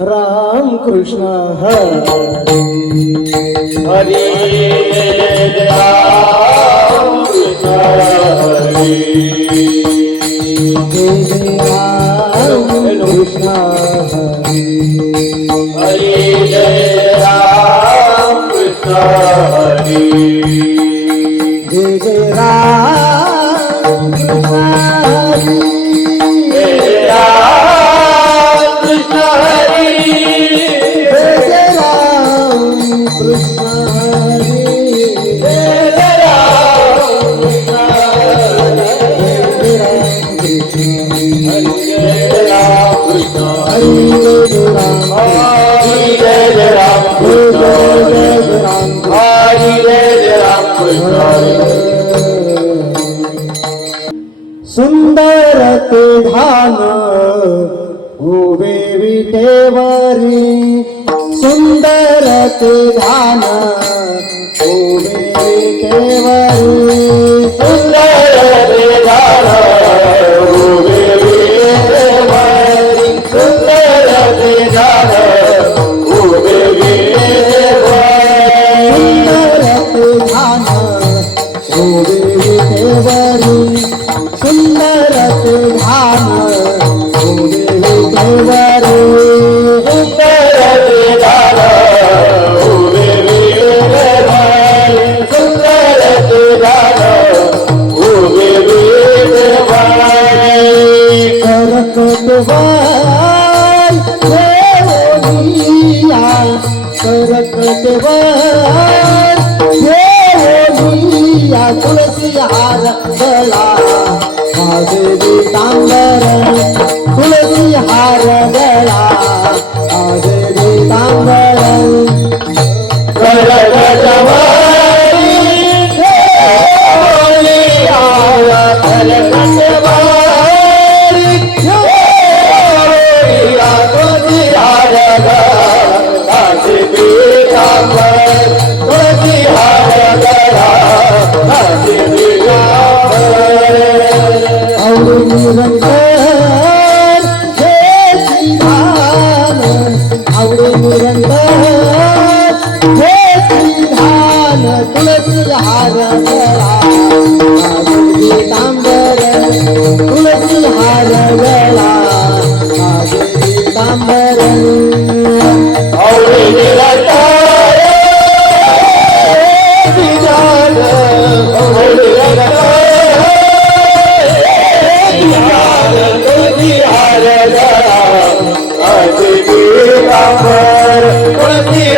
राम कृष्ण हरी। हरी राम कृष्ण हरी राम कृष्ण हरी हरी राम कृष्ण हरी। प्राण उभे देवरी सुंदर ते ध्यान उभे विटेवरी दिया करत देवर. देवलिया तुलसी हार गला महादेवी कांगर तुलसी हार गला मुरंग आवडे मुरंग साखर कोणती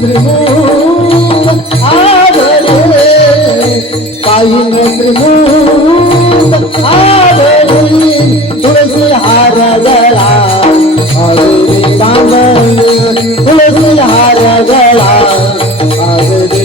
त्रिभुवन आवडले पाहिन त्रिभुवन आवडली तुळशी हार गळा आवडी हार गळा आवडी